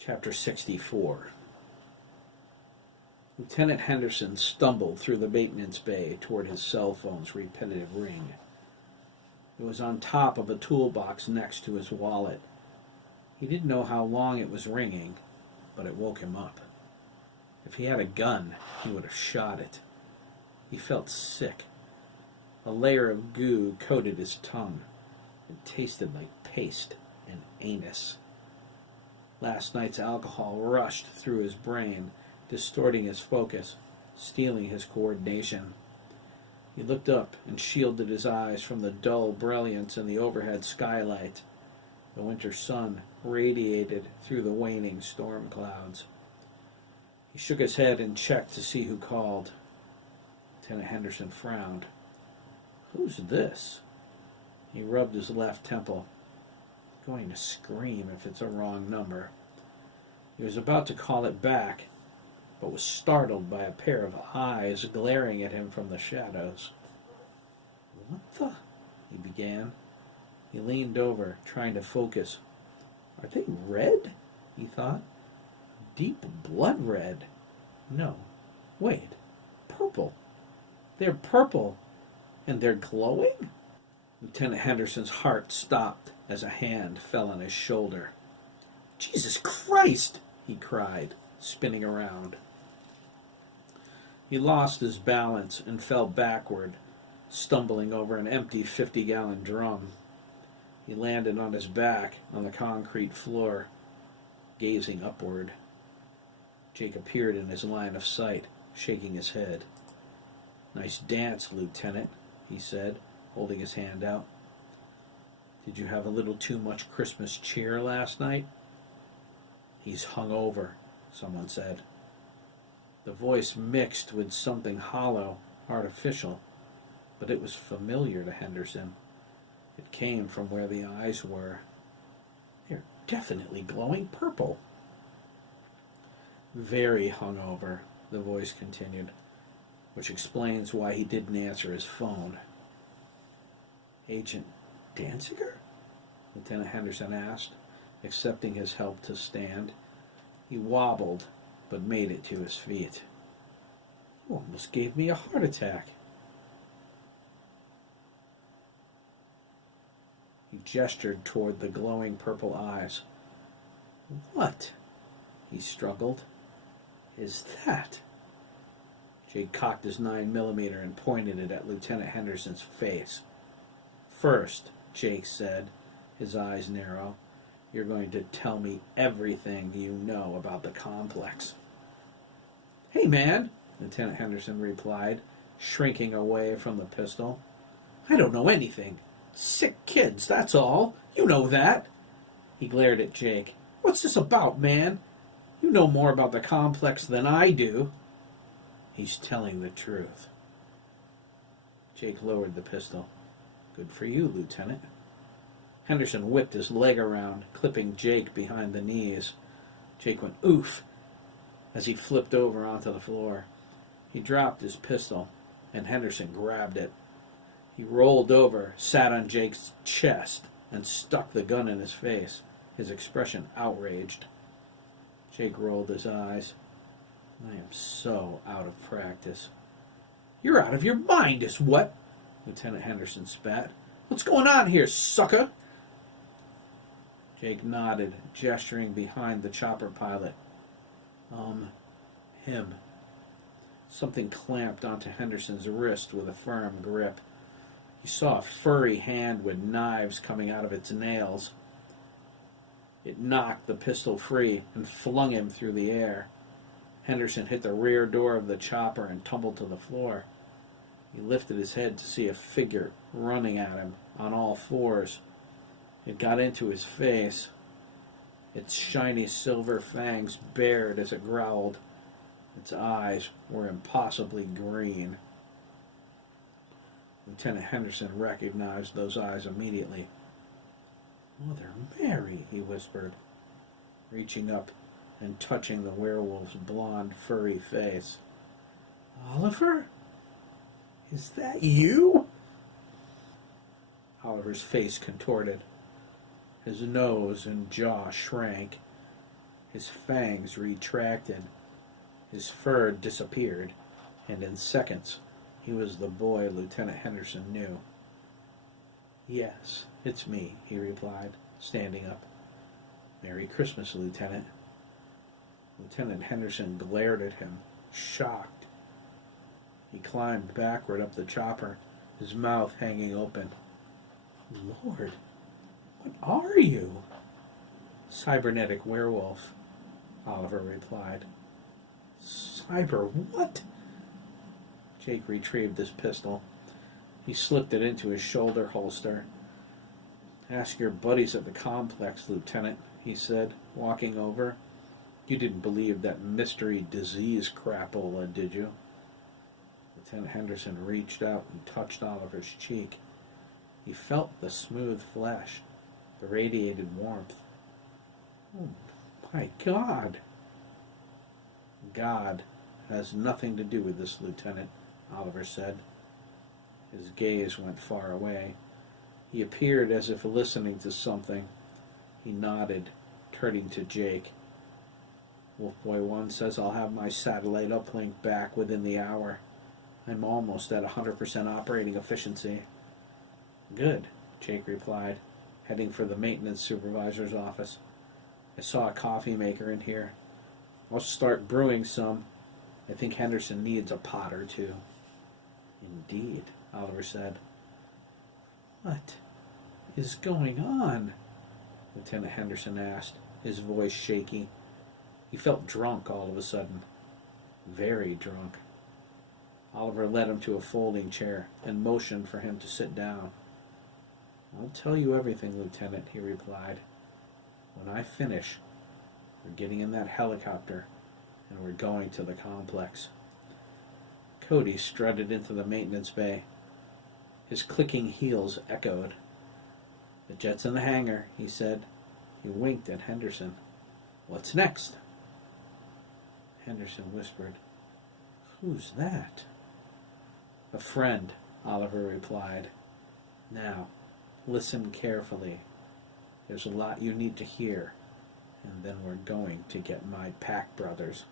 Chapter 64. Lieutenant Henderson stumbled through the maintenance bay toward his cell phone's repetitive ring. It was on top of a toolbox next to his wallet. He didn't know how long it was ringing, but it woke him up. If he had a gun, he would have shot it. He felt sick. A layer of goo coated his tongue. It tasted like paste and anus. Last night's alcohol rushed through his brain, distorting his focus, stealing his coordination. He looked up and shielded his eyes from the dull brilliance in the overhead skylight. The winter sun radiated through the waning storm clouds. He shook his head and checked to see who called. Lieutenant Henderson frowned. "Who's this?" He rubbed his left temple. Going to scream if it's a wrong number. He was about to call it back, but was startled by a pair of eyes glaring at him from the shadows. "What the?" he began. He leaned over, trying to focus. "Are they red?" he thought. "Deep blood red. No, wait, purple. They're purple, and they're glowing?" Lieutenant Henderson's heart stopped as a hand fell on his shoulder. "Jesus Christ!" he cried, spinning around. He lost his balance and fell backward, stumbling over an empty 50-gallon drum. He landed on his back on the concrete floor, gazing upward. Jake appeared in his line of sight, shaking his head. "Nice dance, Lieutenant," he said, holding his hand out. "Did you have a little too much Christmas cheer last night?" "He's hungover," someone said. The voice mixed with something hollow, artificial, but it was familiar to Henderson. It came from where the eyes were. "They're definitely glowing purple." "Very hungover," the voice continued, which explains why he didn't answer his phone. "Agent Danziger?" Lieutenant Henderson asked, accepting his help to stand. He wobbled, but made it to his feet. "You almost gave me a heart attack." He gestured toward the glowing purple eyes. "What," he struggled, "is that?" Jake cocked his 9mm and pointed it at Lieutenant Henderson's face. "First," Jake said, his eyes narrow, "you're going to tell me everything you know about the complex." "Hey, man," Lieutenant Henderson replied, shrinking away from the pistol. "I don't know anything. Sick kids, that's all. You know that." He glared at Jake. "What's this about, man? You know more about the complex than I do." "He's telling the truth." Jake lowered the pistol. "Good for you, Lieutenant." Henderson whipped his leg around, clipping Jake behind the knees. Jake went oof as he flipped over onto the floor. He dropped his pistol, and Henderson grabbed it. He rolled over, sat on Jake's chest, and stuck the gun in his face, his expression outraged. Jake rolled his eyes. "I am so out of practice." "You're out of your mind is what?" Lieutenant Henderson spat. "What's going on here, sucker?" Jake nodded, gesturing behind the chopper pilot. Him." Something clamped onto Henderson's wrist with a firm grip. He saw a furry hand with knives coming out of its nails. It knocked the pistol free and flung him through the air. Henderson hit the rear door of the chopper and tumbled to the floor. He lifted his head to see a figure running at him on all fours. It got into his face. Its shiny silver fangs bared as it growled. Its eyes were impossibly green. Lieutenant Henderson recognized those eyes immediately. "Mother Mary," he whispered, reaching up and touching the werewolf's blonde, furry face. "Oliver? Is that you?" Oliver's face contorted. His nose and jaw shrank. His fangs retracted, his fur disappeared, and in seconds he was the boy Lieutenant Henderson knew. "Yes, it's me," he replied, standing up. "Merry Christmas, Lieutenant." Lieutenant Henderson glared at him, shocked. He climbed backward up the chopper, his mouth hanging open. "Lord, what are you?" "Cybernetic werewolf," Oliver replied. "Cyber what?" Jake retrieved his pistol. He slipped it into his shoulder holster. "Ask your buddies at the complex, Lieutenant," he said, walking over. "You didn't believe that mystery disease crapola, did you?" Lieutenant Henderson reached out and touched Oliver's cheek. He felt the smooth flesh, the radiated warmth. "Oh, my God!" "God has nothing to do with this, Lieutenant," Oliver said. His gaze went far away. He appeared as if listening to something. He nodded, turning to Jake. "Wolfboy 1 says I'll have my satellite uplink back within the hour. I'm almost at 100% operating efficiency." "Good," Jake replied, heading for the maintenance supervisor's office. "I saw a coffee maker in here. I'll start brewing some. I think Henderson needs a pot or two." "Indeed," Oliver said. "What is going on?" Lieutenant Henderson asked, his voice shaky. He felt drunk all of a sudden. Very drunk. Oliver led him to a folding chair and motioned for him to sit down. "I'll tell you everything, Lieutenant," he replied. "When I finish, we're getting in that helicopter and we're going to the complex." Cody strutted into the maintenance bay. His clicking heels echoed. "The jet's in the hangar," he said. He winked at Henderson. "What's next?" Henderson whispered, "Who's that?" "A friend," Oliver replied. "Now, listen carefully. There's a lot you need to hear, and then we're going to get my Pack brothers."